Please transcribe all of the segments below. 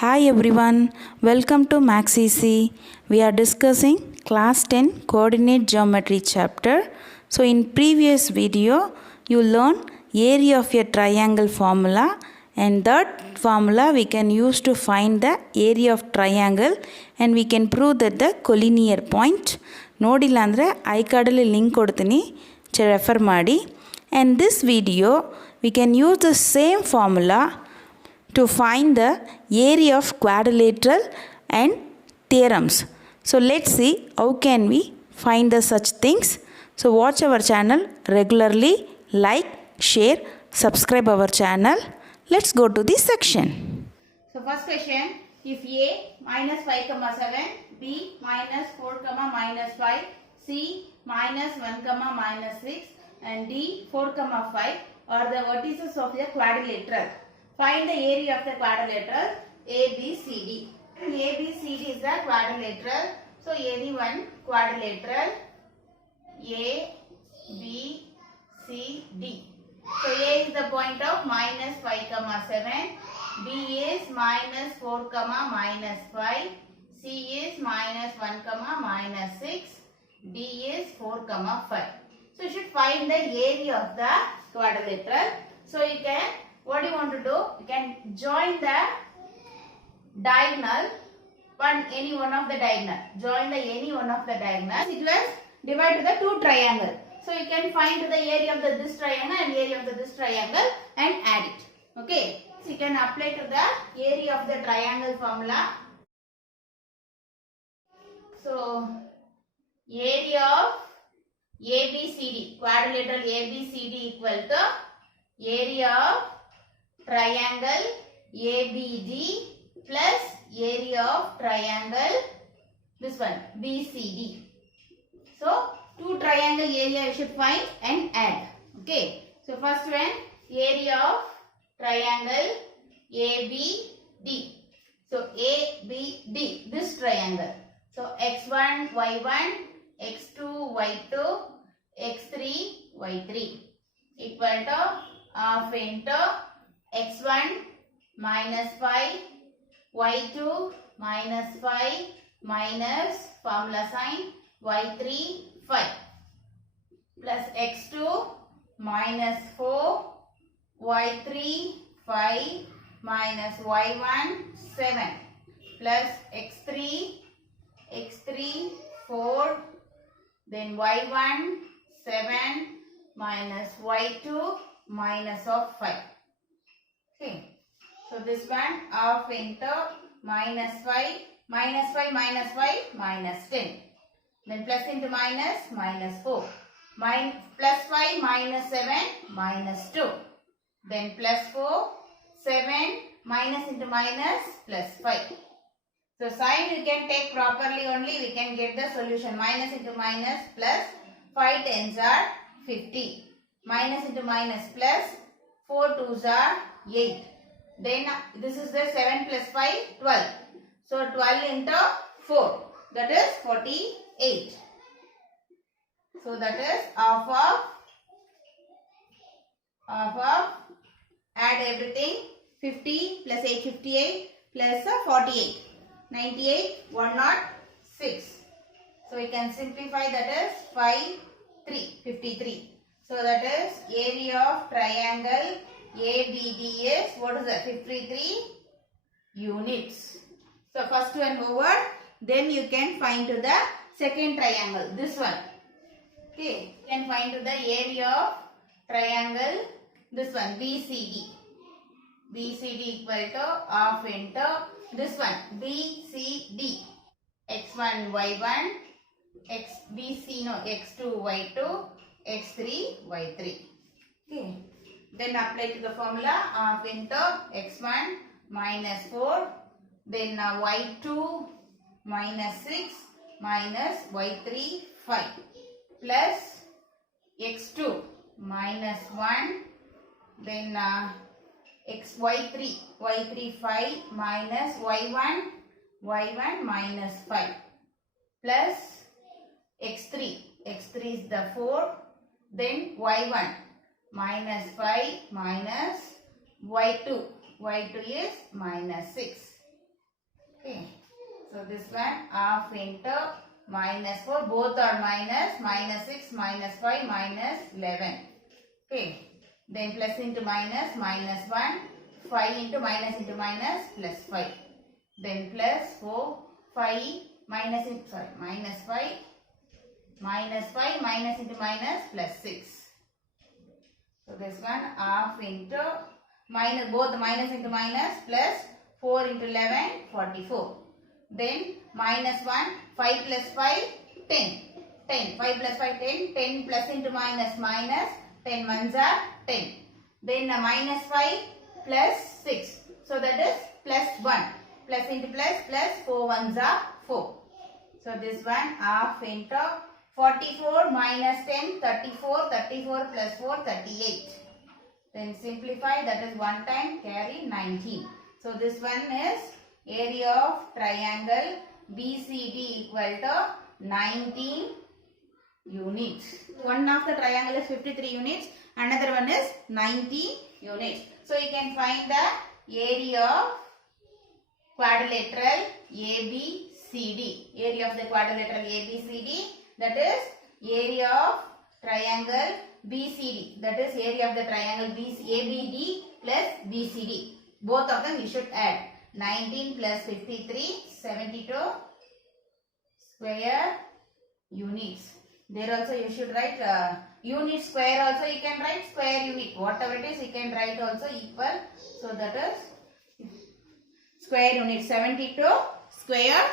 Hi everyone, welcome to MaxEC. We are discussing class 10 coordinate geometry chapter. So in previous video you learned area of a triangle formula, and that formula we can use to find the area of triangle, and we can prove that the collinear point ನೋಡಿಲ್ಲ ಅಂದರೆ I ಕಾರ್ಡಲ್ಲಿ link ಕೊಡ್ತೀನಿ, refer ಮಾಡಿ. And this video we can use the same formula to find the area of quadrilateral and theorems. So let's see how can we find the such things. So watch our channel regularly, like, share, subscribe our channel. Let's go to this section. So first question, if A minus 5 comma 7, B minus 4 comma minus 5, C minus 1 comma minus 6 and D 4 comma 5 are the vertices of the quadrilateral. Find the area of the quadrilateral ABCD. ABCD is the quadrilateral. So any one quadrilateral ABCD. So A is the point of minus 5 comma 7. B is minus 4 comma minus 5. C is minus 1 comma minus 6. D is 4 comma 5. So you should find the area of the quadrilateral. So you can, what do you want to do? You can join the diagonal, any one of the diagonal. Join the any one of the diagonal. It was divided the two triangle. So you can find the area of this triangle and area of this triangle and add it. Okay. So you can apply to the area of the triangle formula. So area of ABCD, quadrilateral ABCD equal to area of triangle ABD plus area of triangle, this one, BCD. So two triangle area you should find and add. Okay. So first one, area of triangle ABD. So ABD, this triangle. So x1, y1, x2, y2, x3, y3 equal to half into x1 minus 5, y2 minus 5 minus formula sign y3 5 plus x2 minus 4, y3 5 minus y1 7 plus x3 4, then y1 7 minus y2 minus of 5. Okay. So this one half into minus 5 minus 5 minus 5 minus 10. Then plus into minus minus 4. Plus 5 minus 7 minus 2. Then plus 4 7 minus into minus plus 5. So sign you can take properly only, we can get the solution. Minus into minus plus 5 tens are 50. Minus into minus plus 4 twos are 8. Then this is the 7 plus 5, 12. So 12 into 4, that is 48. So that is half of, add everything, 50 plus 8, 58 plus 48. 98, 106. So we can simplify, that is 5, 3, 53. So that is area of triangle ABD is, what is that, 53 units. So first one over, then you can find to the second triangle, this one. Okay, you can find to the area of triangle, this one, BCD. BCD equal to half into this one, BCD, x1, y1, x2, y2, x3, y3. Okay. Then apply to the formula, half into x1 minus 4, then y2 minus 6 minus y3 5 plus x2 minus 1, then y3 5 minus y1 minus 5 plus x3 is the 4, then y1 minus 5 minus y2 is minus 6. Okay. So this one half into minus 4. Both are minus. Minus 6, minus 5, minus 11. Okay. Then plus into minus. Minus 1. 5 into minus plus 5. Then plus 4. 5 minus 5. Minus 5 minus into minus plus 6. So this one half into minus, both minus into minus, plus 4 into 11, 44. Then minus 1, 5 plus 5, 10. 10. 5 plus 5, 10. 10 plus into minus, minus. 10 ones are 10. Then minus 5 plus 6. So that is plus 1. Plus into plus, plus 4 ones are 4. So this one half into 44 minus 10, 34. 34 plus 4, 38. Then simplify, that is 1 time, carry 19. So this one is area of triangle BCD equal to 19 units. One of the triangle is 53 units, another one is 90 units. So you can find the area of quadrilateral ABCD. Area of the quadrilateral ABCD, that is area of triangle BCD, that is area of the triangle ABD plus BCD. Both of them you should add. 19 plus 53, 72 square units. There also you should write unit square also you can write square unit. Whatever it is you can write also equal. So that is square unit, 72 square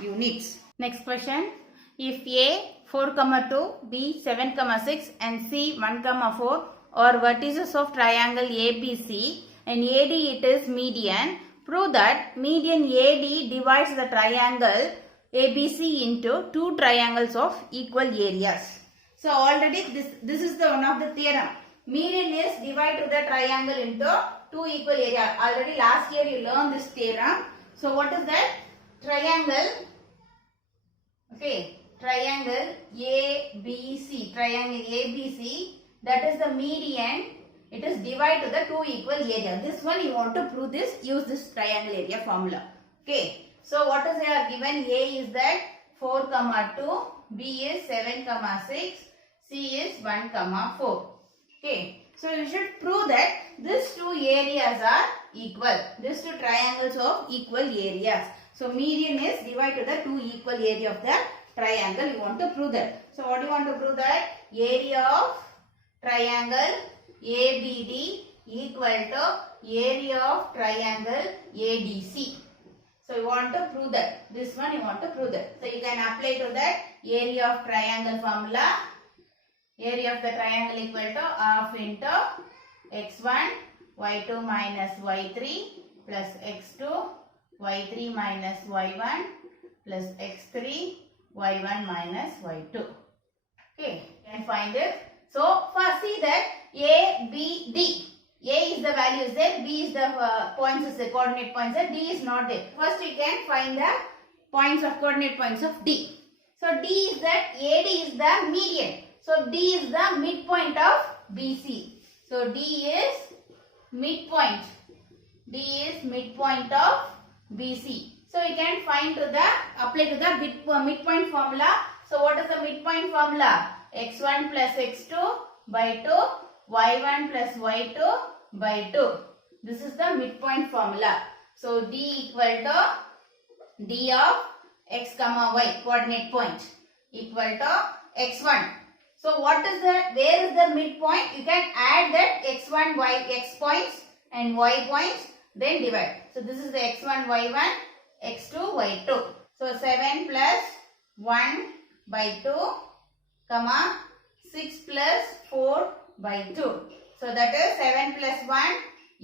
units. Next question. If A 4,2, B 7,6 and C 1,4 are vertices of triangle ABC and AD it is median, prove that median AD divides the triangle ABC into two triangles of equal areas. So already this is the one of the theorem. Median is divide to the triangle into two equal areas. Already last year you learned this theorem. So what is that? Triangle. Okay. Triangle ABC, triangle ABC, that is the median, it is divided to the two equal areas. This one you want to prove this, use this triangle area formula. Okay, so what is here given? A is that 4,2, B is 7,6, C is 1,4. Okay, so you should prove that these two areas are equal. These two triangles of equal areas. So median is divided to the two equal area of the triangle. You want to prove that. So what do you want to prove that? Area of triangle ABD equal to area of triangle ADC. So you want to prove that. This one you want to prove that. So you can apply to that area of triangle formula. Area of the triangle equal to half into x1 y2 minus y3 plus x2 y3 minus y1 plus x3 y1 minus y2. Okay, you can find it. So first see that A, B, D. A is the values there, B is the points, is the coordinate points there, D is not there. First you can find the points of coordinate points of D. So D is that, AD is the median. So D is the midpoint of BC. So D is midpoint. D is midpoint of BC. So you can find to the, apply to the midpoint formula. So what is the midpoint formula? x1 plus x2 by 2, y1 plus y2 by 2. This is the midpoint formula. So D equal to D of x comma y, coordinate point, equal to x1. So what is the, where is the midpoint? You can add that x1, y, x points and y points, then divide. So this is the x1, y1, x2, y2. So 7 plus 1 by 2, comma 6 plus 4 by 2. So that is 7 plus 1,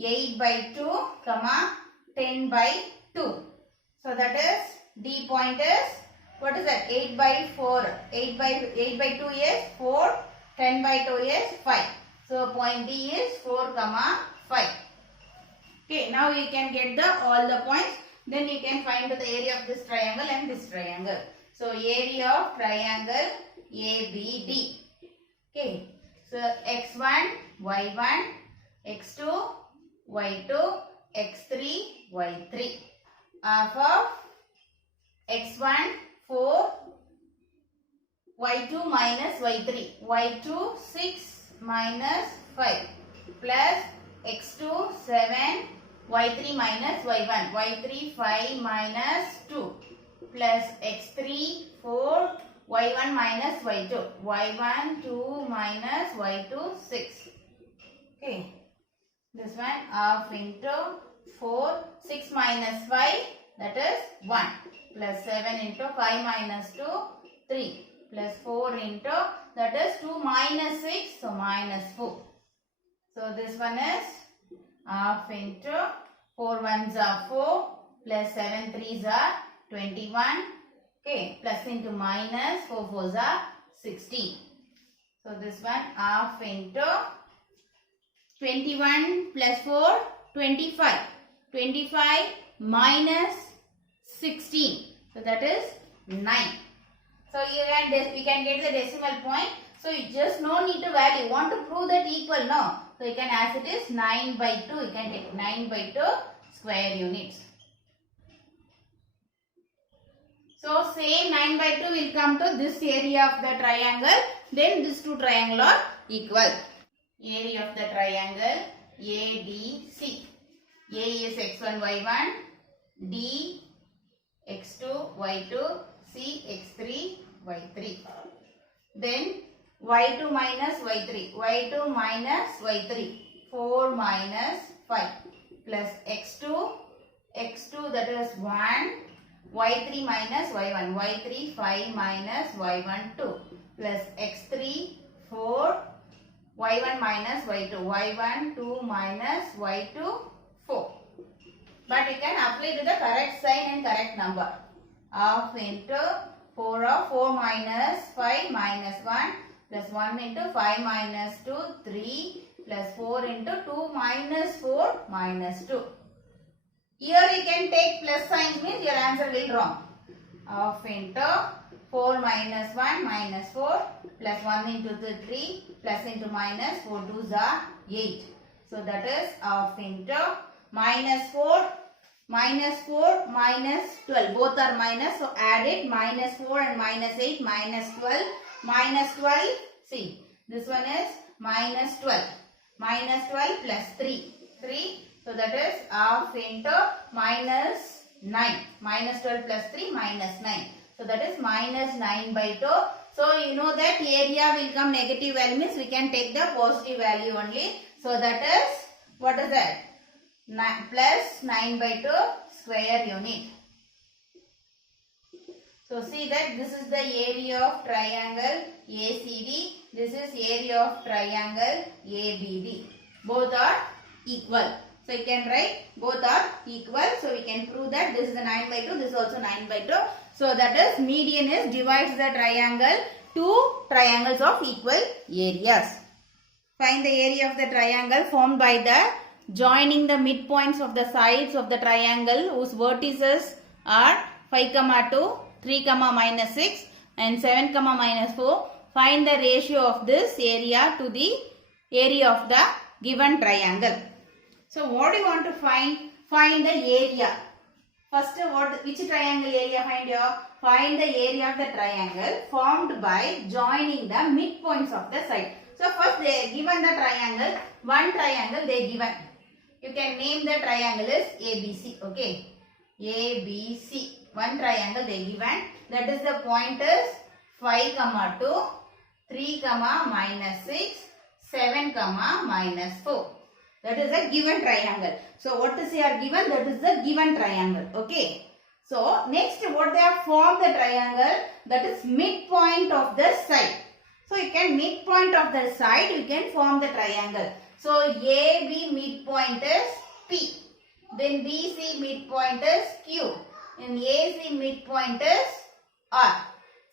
8 by 2, comma 10 by 2. So that is D point is, what is that? 8 by 4. 8 by 2 is 4. 10 by 2 is 5. So point D is 4, comma 5. Okay, now you can get the all the points. Then you can find the area of this triangle and this triangle. So area of triangle ABD. Okay. So x1, y1, x2, y2, x3, y3. Half of x1 4, y2 minus y3, y2 6 minus 5 plus x2 7, y3 minus y1, y3 5 minus 2 plus x3 4, y1 minus y2, y1 2 minus y2 6. Okay, this one half into 4, 6 minus 5, that is 1, plus 7 into 5 minus 2, 3, plus 4 into, that is 2 minus 6, so minus 4. So this one is half into 4 ones are 4, plus 7 threes are 21, okay, plus into minus 4 fours are 16. So this one half into 21 plus 4, 25. 25 minus 16. So that is 9. So here we can get the decimal point. So you just no need to value. You want to prove that equal? No. So you can, as it is 9 by 2. You can take 9 by 2 square units. So same 9 by 2 will come to this area of the triangle. Then these two triangles are equal. Area of the triangle ADC. A is x1, y1, D x2, y2, C x3, y3. Then y2 minus y3. Y2 minus y3. 4 minus 5 plus x2. X2 that is 1. Y3 minus y1. Y3 5 minus y1 2 plus x3 4. Y1 minus y2. Y1 2 minus y2 4. But you can apply to the correct sign and correct number. Half into 4 of 4 minus 5 minus 1 plus 1 into 5 minus 2 3 plus 4 into 2 minus 4 minus 2. Here you can take plus signs, means your answer will wrong. Half into 4 minus 1 minus 4 plus 1 into 3 plus into minus 4 2s are 8. So that is half into minus 4 minus 4 minus 12. Both are minus, so add it. Minus 4 and minus 8 minus 12. Minus 12, see this one is minus 12. Minus 12 plus 3. 3. So that is half into minus 9. Minus 12 plus 3 minus 9. So that is minus 9 by 2. So you know that area will come negative value, means we can take the positive value only. So that is, what is that? 9 plus 9 by 2 square unit. So see that this is the area of triangle ACD. This is area of triangle ABD. Both are equal. So you can write both are equal. So we can prove that this is the 9 by 2. This is also 9 by 2. So that is median is divides the triangle two triangles of equal areas. Find the area of the triangle formed by the joining the midpoints of the sides of the triangle whose vertices are 5, 2, 3, minus 6 and 7, minus 4. Find the ratio of this area to the area of the given triangle. So what do you want to find? Find the area. First, which triangle area find here? Find the area of the triangle formed by joining the midpoints of the side. So first they given the triangle, one triangle they given. You can name the triangle as ABC. Okay, ABC. One triangle they given. That is the point is 5, 2, 3, minus 6, 7, minus 4. That is a given triangle. So what is here given? That is the given triangle. Okay. So next what they have formed the triangle, that is midpoint of the side. So you can midpoint of the side, you can form the triangle. So AB midpoint is P. Then BC midpoint is Q. And AC midpoint is R.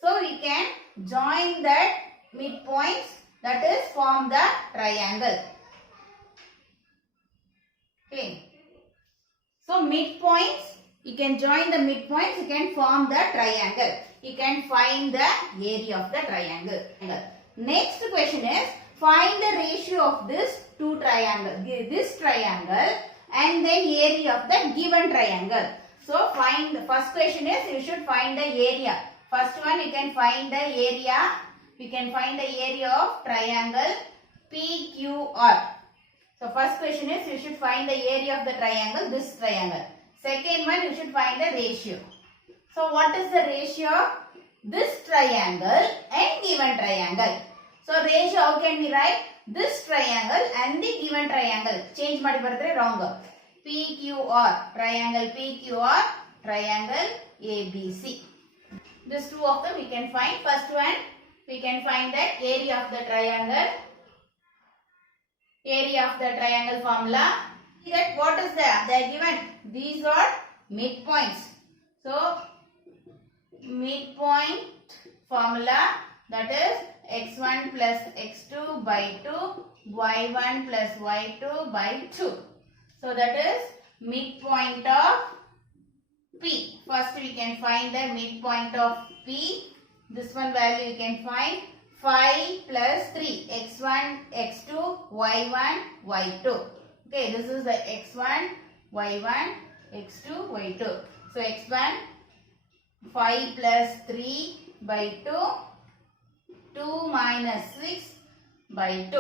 So we can join that midpoints, that is form the triangle. Okay. So midpoints, you can join the midpoints, you can form the triangle. You can find the area of the triangle. Next question is, find the ratio of this two triangle, this triangle and then area of the given triangle. So find the first question is you should find the area. First one you can find the area. You can find the area of triangle PQR. So first question is you should find the area of the triangle, this triangle. Second one you should find the ratio. So what is the ratio of this triangle and given triangle? So ratio how can we write? This triangle and the given triangle. Change ಮಾಡಿ ಬರೆದ್ರೆ wrong. PQR, triangle PQR, triangle ABC. These two of them we can find. First one we can find that area of the triangle. Area of the triangle formula. See that what is there? They are given. These are midpoints. So midpoint formula, that is x1 plus x2 by 2, y1 plus y2 by 2. So that is midpoint of P. First we can find the midpoint of P. This one value you can find 5 plus 3, x1, x2, y1, y2. Okay, this is the x1, y1, x2, y2. So x1 5 plus 3 by 2, 2 minus 6 by 2.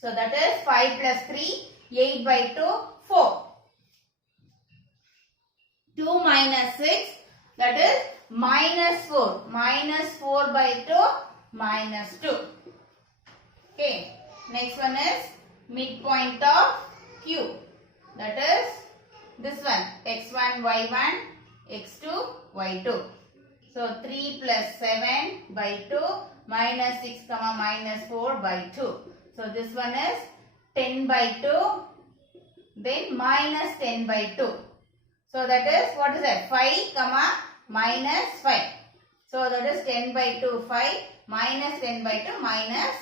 So that is 5 plus 3, 8 by 2, 4. 2 minus 6, that is minus 4. Minus 4 by 2, minus 2. Okay. Next one is midpoint of Q. That is this one, x1, y1, x2, y2. So 3 plus 7 by 2, minus 6 comma minus 4 by 2. So this one is 10 by 2, then minus 10 by 2. So that is, what is that? 5 comma minus 5. So that is 10 by 2, 5, minus 10 by 2, minus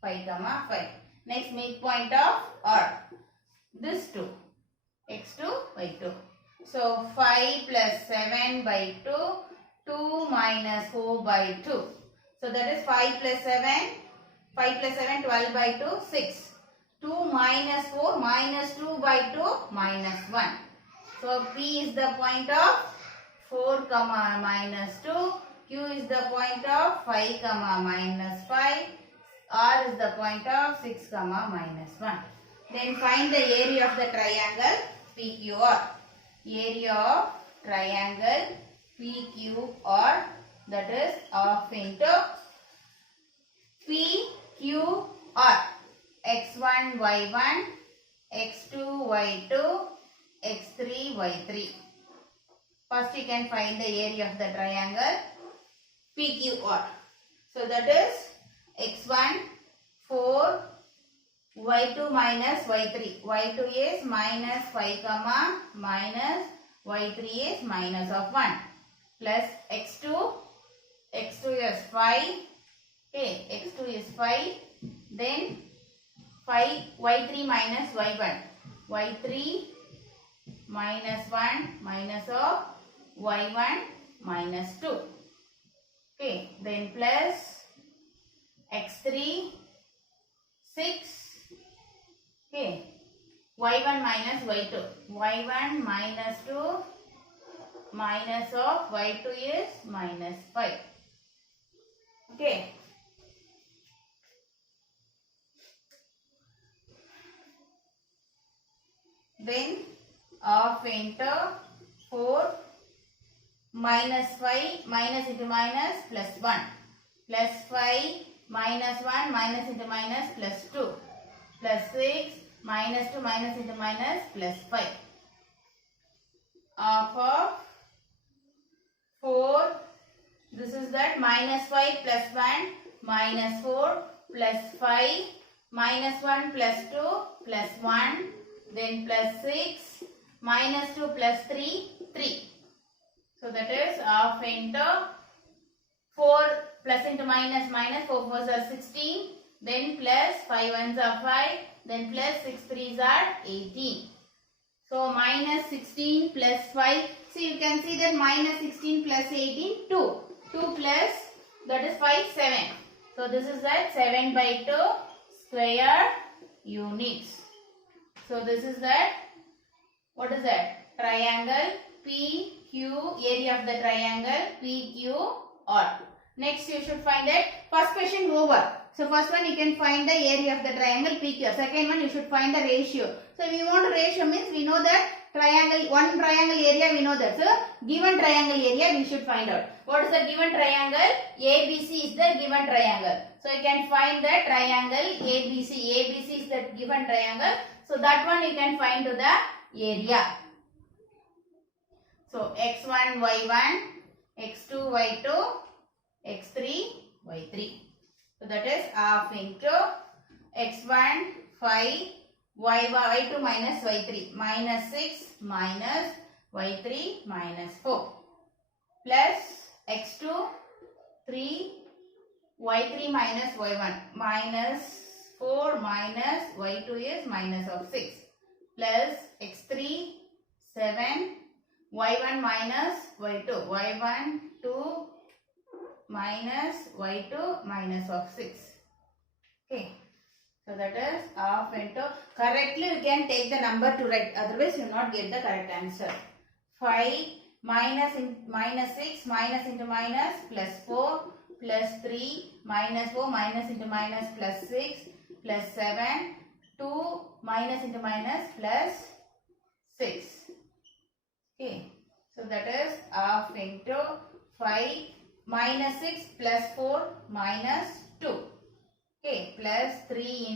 5 comma 5. Next midpoint of R. This 2, x2, y2. So 5 plus 7 by 2, 2 minus 4 by 2. So that is 5 plus 7, 5 plus 7, 12 by 2, 6. 2 minus 4, minus 2 by 2, minus 1. So P is the point of 4 comma minus 2. Q is the point of 5 comma minus 5. R is the point of 6 comma minus 1. Then find the area of the triangle PQR. Area of triangle PQR, that is half into PQR. x1, y1, x2, y2, x3, y3. First you can find the area of the triangle PQR. So that is x1 4, y2 minus y3. y2 is minus 5 comma minus y3 is minus of 1 plus x2. x2 is 5. Okay, x2 is 5. Then 5 y3 minus y1. y3 minus 1 minus of y1 minus 2. Okay, then plus x3 6. Okay, y1 minus y2. y1 minus 2 minus of y2 is minus 5. Okay. Then half into 4 minus 5 minus into minus plus 1 plus 5 minus 1 minus into minus plus 2 plus 6 minus 2 minus into minus plus 5. Half of 4, this is that minus 5 plus 1 minus 4 plus 5 minus 1 plus 2 plus 1 then plus 6 minus 2 plus 3 3. So that is half into 4 plus into minus minus 4 4s are 16 then plus 5 1s are 5 then plus 6 3s are 18. So minus 16 plus 5. See, you can see that minus 16 plus 18 2. 2 plus that is 5 7. So this is that 7 by 2 square units. So this is that, what is that? Triangle PQ, area of the triangle PQR. Next you should find that first question over. So first one you can find the area of the triangle PQR. Second one you should find the ratio. So we want ratio means we know that triangle, one triangle area we know that. So given triangle area we should find out. What is the given triangle? ABC is the given triangle. So you can find the triangle ABC. ABC is the given triangle. So that one you can find to the area. So x1, y1, x2, y2, x3, y3. So that is half into x1, 5, y2 minus y3, minus 6 minus y3 minus 4 plus x2, 3, y3 minus y1 minus 4 minus y2 is minus of 6 plus x3, 7, y1 minus y2, y1, 2 minus y2 minus of 6. Okay. So that is half into, correctly you can take the number to write, otherwise you will not get the correct answer. 5 minus 6 minus into minus plus 4 plus 3 minus 4 minus into minus plus 6 plus 7, 2 minus into minus plus 6. Okay. So that is half into 5 minus 6 plus 4 minus 2. Okay, plus 3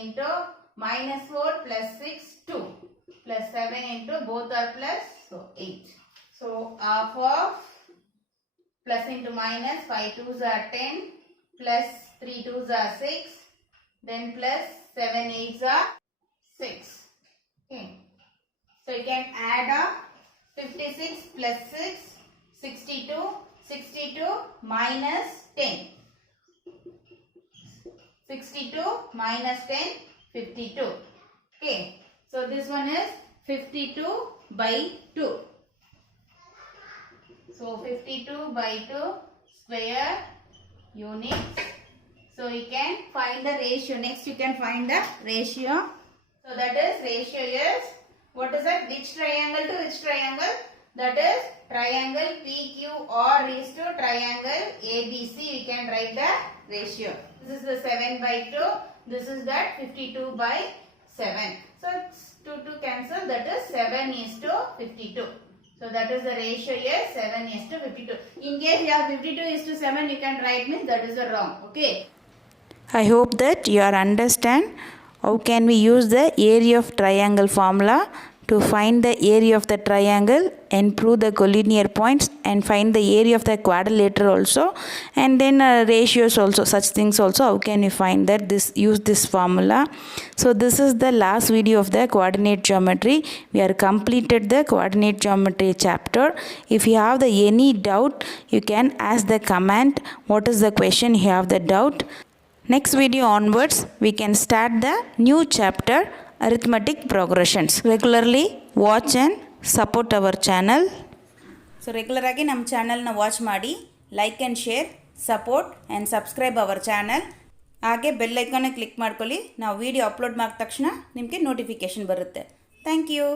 into minus 4 plus 6, 2 plus 7 into both are plus, so 8. So half of plus into minus, 5 2s are 10 plus 3 2s are 6, then plus 7 8s are 6. Okay. So you can add up 56 plus 6, 62, 62 minus 10. 62 minus 10, 52. Okay. So this one is 52 by 2. So 52 by 2 square units. So you can find the ratio. Next you can find the ratio. So that is ratio is, what is that? Which triangle to which triangle? That is triangle PQR is to triangle ABC. We can write the ratio. This is the 7 by 2. This is that 52 by 7. So 2 to cancel. That is 7 is to 52. So that is the ratio here, 7 is to 52. In case you have 52 is to 7, you can write means that is the wrong. Okay. I hope that you are understand how can we use the area of triangle formula to find the area of the triangle and prove the collinear points and find the area of the quadrilateral also, and then ratios also, such things also. How can we find that? Use this formula. So this is the last video of the coordinate geometry. We are completed the coordinate geometry chapter. If you have any doubt, you can ask the comment what is the question you have the doubt. Next video onwards we can start the new chapter, arithmetic progressions. Regularly watch and support our channel. So regular ಆಗಿ ನಮ್ಮ channel ನ watch ಮಾಡಿ, like and share, support and subscribe our channel. ಹಾಗೆ bell icon click ಮಾಡ್ಕೊಳ್ಳಿ. ನಾವು video upload ಮಾಡಿದ ತಕ್ಷಣ ನಿಮಗೆ ನೋಟಿಫಿಕೇಶನ್ ಬರುತ್ತೆ. Thank you.